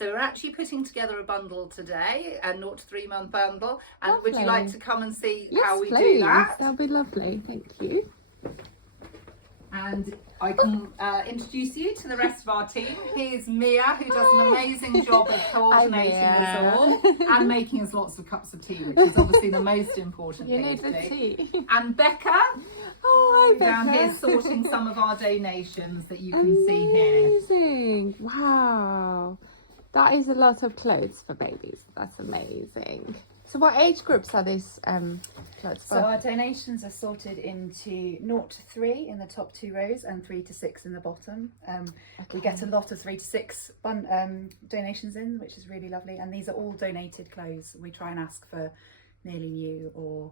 So we're actually putting together a bundle today, a 0 to 3 month bundle. And Lovely. would you like to come and see Yes, how we please. do that? That'll be lovely. Thank you. And I can introduce you to the rest of our team. Here's Mia, who does an amazing job of coordinating us all and making us lots of cups of tea, which is obviously the most important thing. You need the tea. And Becca, Oh, hi, Becca. down here sorting some of our donations that you can see here. Amazing. Wow. That is a lot of clothes for babies. That's amazing. So what age groups are these clothes for? So our donations are sorted into 0 to 3 in the top 2 rows and 3 to 6 in the bottom. We get a lot of 3 to 6 donations in, which is really lovely. And these are all donated clothes. We try and ask for nearly new or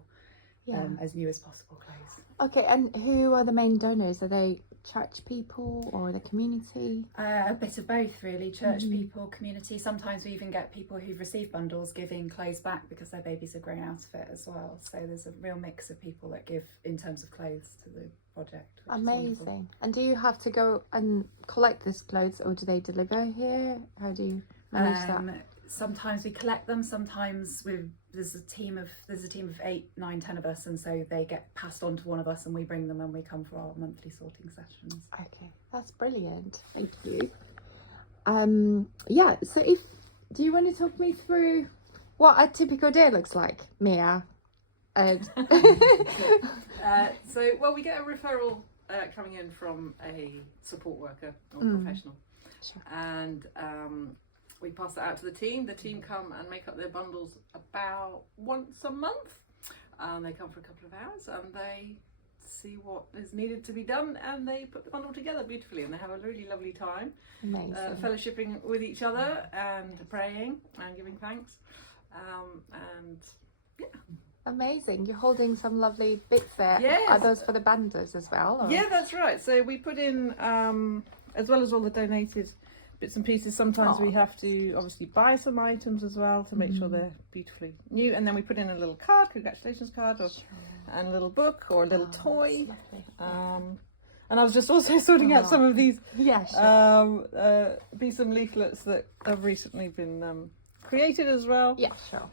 as new as possible clothes. Okay, and who are the main donors? Are they church people or the community? A bit of both, really. Church people, community. Sometimes we even get people who've received bundles giving clothes back because their babies have grown out of it as well. So there's a real mix of people that give in terms of clothes to the project. Amazing. And do you have to go and collect these clothes, or do they deliver here? How do you manage that? Sometimes we collect them, sometimes there's a team of 8, 9, 10 of us, and so they get passed on to one of us and we bring them when we come for our monthly sorting sessions. Okay, that's brilliant. Thank you. So do you want to talk me through what a typical day looks like, Mia? We get a referral coming in from a support worker or professional. Sure. And we pass that out to the team. The team come and make up their bundles about once a month. They come for a couple of hours and they see what is needed to be done, and they put the bundle together beautifully, and they have a really lovely time. Amazing. Fellowshipping with each other and praying and giving thanks. Amazing. You're holding some lovely bits there. Yes. Are those for the banders as well? Or? Yeah, that's right. So we put in, as well as all the donated bits and pieces, sometimes we have to obviously buy some items as well to make sure they're beautifully new, and then we put in a little card, congratulations card, and a little book or a little toy. And I was just also sorting out some of these Besom leaflets that have recently been created as well. Yeah, sure.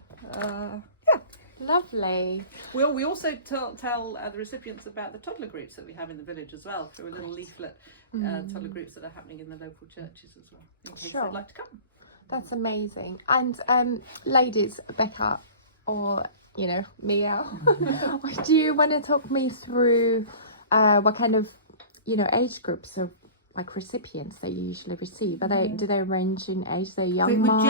Lovely. We also tell the recipients about the toddler groups that we have in the village as well, through a little leaflet, toddler groups that are happening in the local churches as well, in case they'd like to come. That's amazing. And ladies, Becca or Mia, do you want to talk me through what kind of age groups of like recipients they usually receive? Do they range in age? They're young moms?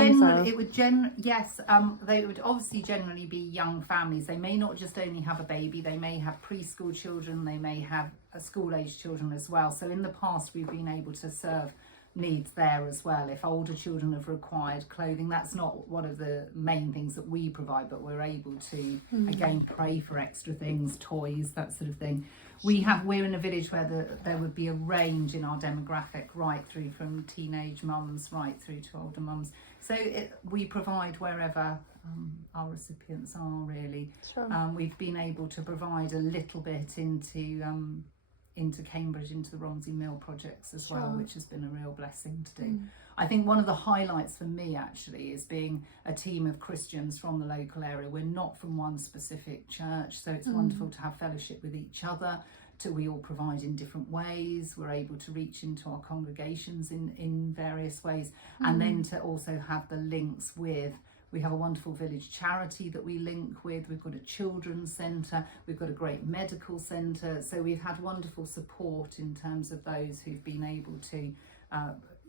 Yes, they would obviously generally be young families. They may not just only have a baby, they may have preschool children, they may have school age children as well. So in the past we've been able to serve needs there as well. If older children have required clothing, that's not one of the main things that we provide, but we're able to again pray for extra things, toys, that sort of thing. We're in a village where there would be a range in our demographic, right through from teenage mums right through to older mums. So we provide wherever our recipients are, really. Sure. We've been able to provide a little bit into Cambridge, into the Romsey Mill projects as well, which has been a real blessing to do. I think one of the highlights for me actually is being a team of Christians from the local area. We're not from one specific church, so it's wonderful to have fellowship with each other. We all provide in different ways. We're able to reach into our congregations in various ways, and then to also have the links with. We have a wonderful village charity that we link with. We've got a children's centre. We've got a great medical centre. So we've had wonderful support in terms of those who've been able to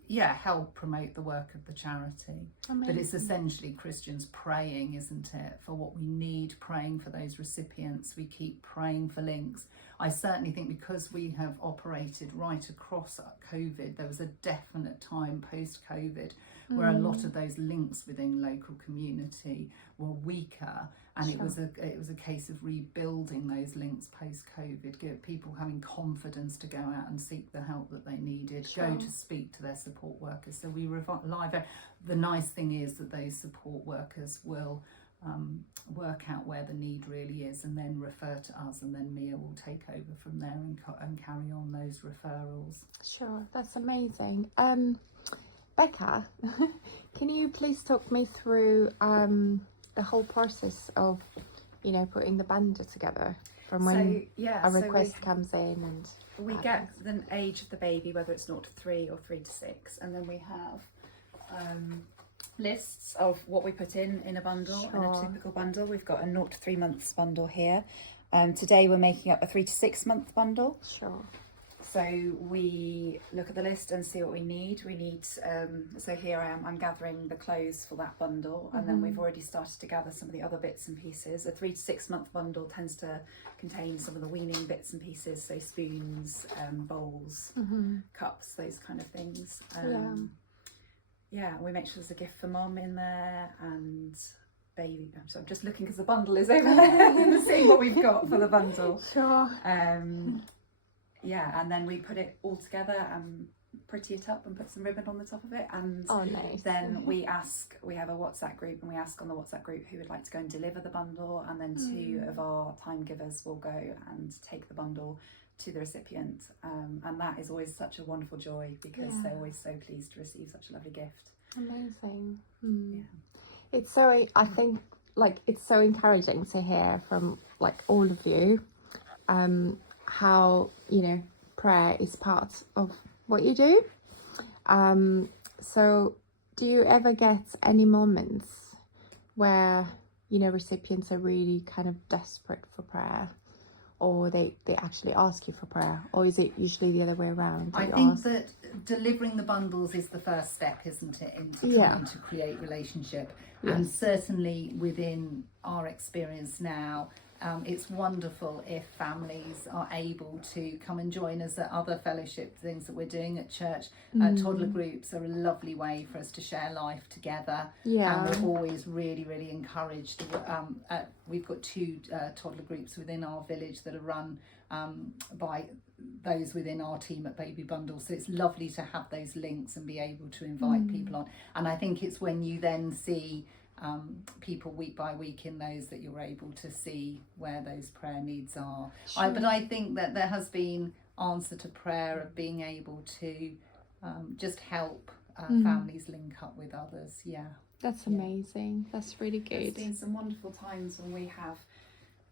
help promote the work of the charity. Amazing. But it's essentially Christians praying, isn't it, for what we need, praying for those recipients. We keep praying for links. I certainly think because we have operated right across COVID, there was a definite time post-COVID where a lot of those links within local community were weaker, and it was a case of rebuilding those links post-COVID, give people having confidence to go out and seek the help that they needed, go to speak to their support workers. So we revive. The nice thing is that those support workers will work out where the need really is and then refer to us, and then Mia will take over from there and carry on those referrals. Sure, that's amazing. Becca, can you please talk me through the whole process of, you know, putting the bundle together from when a request comes in and we get the age of the baby, whether it's 0 to 3 or 3 to 6, and then we have lists of what we put in a bundle. In a typical bundle, we've got a 0 to 3 months bundle here. Today we're making up a 3 to 6 month bundle. Sure. So we look at the list and see what we need. We need, so here I'm gathering the clothes for that bundle, and then we've already started to gather some of the other bits and pieces. A 3 to 6 month bundle tends to contain some of the weaning bits and pieces, so spoons, bowls, cups, those kind of things. Yeah, we make sure there's a gift for mum in there and baby. So I'm just looking because the bundle is over there and seeing what we've got for the bundle. Sure. Yeah, and then we put it all together and pretty it up and put some ribbon on the top of it, and nice. Then we have a WhatsApp group, and we ask on the WhatsApp group who would like to go and deliver the bundle, and then 2 of our time givers will go and take the bundle to the recipient, and that is always such a wonderful joy because they're always so pleased to receive such a lovely gift. Amazing. It's so, I think, like, it's so encouraging to hear from like all of you how, you know, prayer is part of what you do. So do you ever get any moments where, you know, recipients are really kind of desperate for prayer, or they actually ask you for prayer, or is it usually the other way around? I think that delivering the bundles is the first step, isn't it, into trying to create relationship. And certainly within our experience now, it's wonderful if families are able to come and join us at other fellowship things that we're doing at church. Toddler groups are a lovely way for us to share life together. And we're always really, really encouraged. We've got 2 toddler groups within our village that are run by those within our team at Baby Bundle. So it's lovely to have those links and be able to invite people on. And I think it's when you then see people week by week in those that you're able to see where those prayer needs are. But I think that there has been answer to prayer of being able to just help families link up with others. That's amazing. That's really good. There's been some wonderful times when we have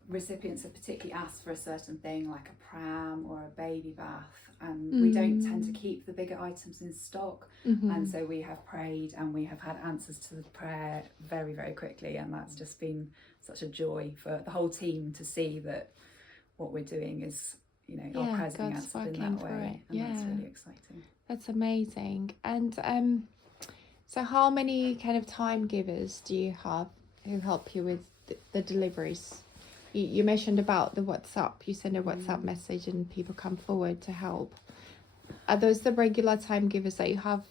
recipients that particularly ask for a certain thing, like a pram or a baby bath, and we don't tend to keep the bigger items in stock, and so we have prayed and we have had answers to the prayer very, very quickly, and that's just been such a joy for the whole team to see that what we're doing is, you know, our prayers being answered in that way, and that's really exciting. That's amazing. And so how many kind of time givers do you have who help you with the deliveries? You mentioned about the WhatsApp. You send a WhatsApp message and people come forward to help. Are those the regular time givers that you have,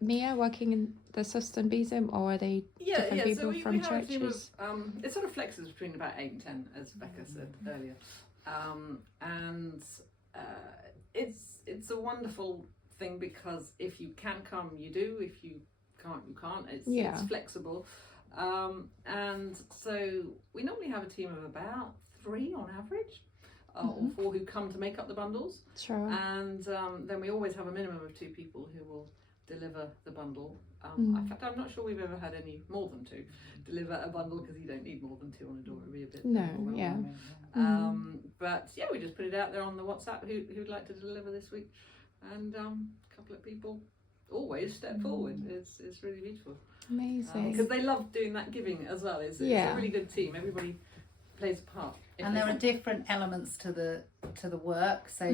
Mia, working in the Sawston Besom, or are they different people from we have churches? a team of, it sort of flexes between about 8 and 10, as Becca said earlier. And it's a wonderful thing because if you can come, you do. If you can't, you can't. It's flexible. And so we normally have a team of about 3 on average, or 4 who come to make up the bundles. Sure. And then we always have a minimum of 2 people who will deliver the bundle. In fact, I'm not sure we've ever had any more than 2 deliver a bundle, because you don't need more than 2 on a door. It would be a bit overwhelming. But yeah, we just put it out there on the WhatsApp who'd like to deliver this week, and a couple of people always step forward. It's really beautiful. Amazing. Because they love doing that giving as well. It's a really good team. Everybody plays a part. And there are different elements to the work. So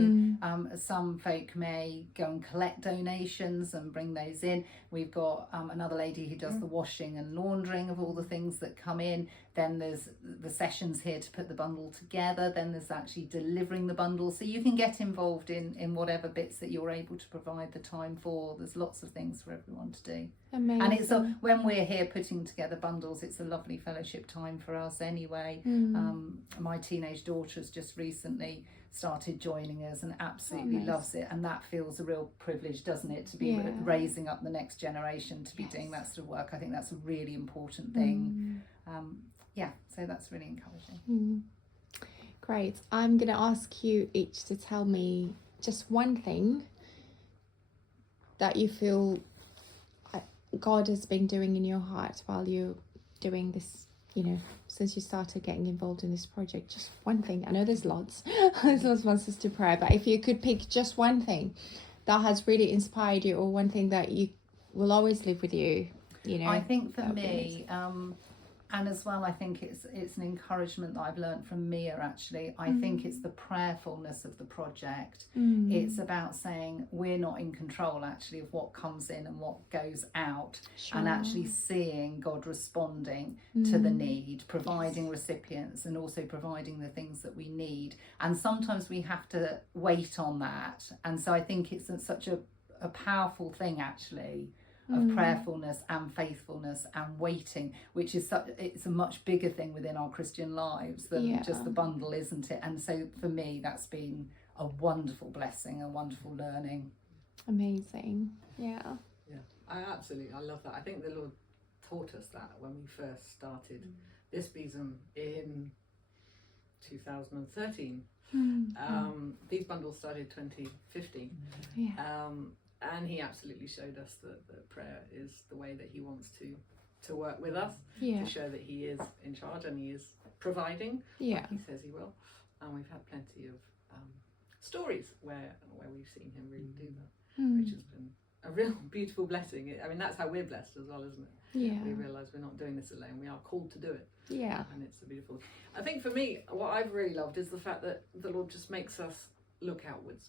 some folk may go and collect donations and bring those in. We've got another lady who does the washing and laundering of all the things that come in. Then there's the sessions here to put the bundle together. Then there's actually delivering the bundle. So you can get involved in whatever bits that you're able to provide the time for. There's lots of things for everyone to do. Amazing. And it's when we're here putting together bundles, it's a lovely fellowship time for us anyway. My teenage daughter has just recently started joining us and absolutely loves it, and that feels a real privilege, doesn't it, to be raising up the next generation to be doing that sort of work. I think that's a really important thing. So that's really encouraging. Great. I'm going to ask you each to tell me just one thing that you feel God has been doing in your heart while you're doing this, since you started getting involved in this project? Just one thing. I know there's lots. There's lots of answers to prayer, but if you could pick just one thing that has really inspired you, or one thing that you will always live with you, I think for me, and as well, I think it's an encouragement that I've learned from Mia, actually. I think it's the prayerfulness of the project. It's about saying we're not in control, actually, of what comes in and what goes out, and actually seeing God responding to the need, providing recipients, and also providing the things that we need. And sometimes we have to wait on that. And so I think it's such a powerful thing, actually, of prayerfulness and faithfulness and waiting, which is it's a much bigger thing within our Christian lives than just the bundle, isn't it? And so for me, that's been a wonderful blessing, a wonderful learning. Amazing. Yeah, I love that. I think the Lord taught us that when we first started this Besom in 2013. These bundles started 2015. And he absolutely showed us that prayer is the way that he wants to work with us, to show that he is in charge and he is providing like he says he will. And we've had plenty of stories where we've seen him really do that, which has been a real beautiful blessing. I mean, that's how we're blessed as well, isn't it? We realise we're not doing this alone. We are called to do it. And it's a beautiful. I think for me, what I've really loved is the fact that the Lord just makes us look outwards.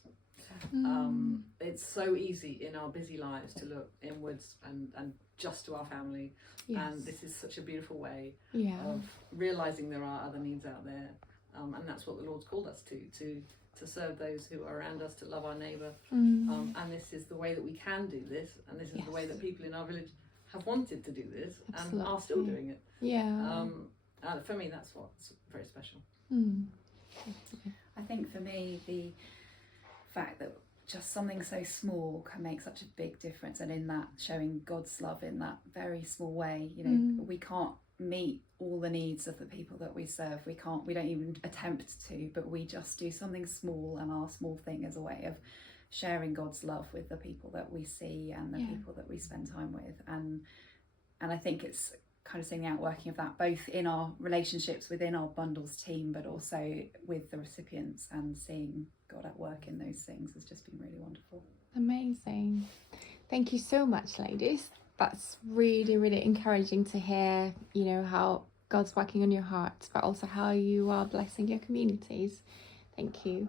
It's so easy in our busy lives to look inwards and just to our family, and this is such a beautiful way of realizing there are other needs out there, and that's what the Lord's called us to serve those who are around us, to love our neighbour, and this is the way that we can do this, and this is the way that people in our village have wanted to do this and are still doing it. For me, that's what's very special. I think for me, the fact that just something so small can make such a big difference, and in that showing God's love in that very small way, we can't meet all the needs of the people that we serve. We don't even attempt to, but we just do something small, and our small thing is a way of sharing God's love with the people that we see and the people that we spend time with. And I think it's kind of seeing the outworking of that both in our relationships within our bundles team, but also with the recipients, and seeing God at work in those things has just been really wonderful. Amazing. Thank you so much, ladies. That's really, really encouraging to hear, how God's working on your hearts, but also how you are blessing your communities. Thank you.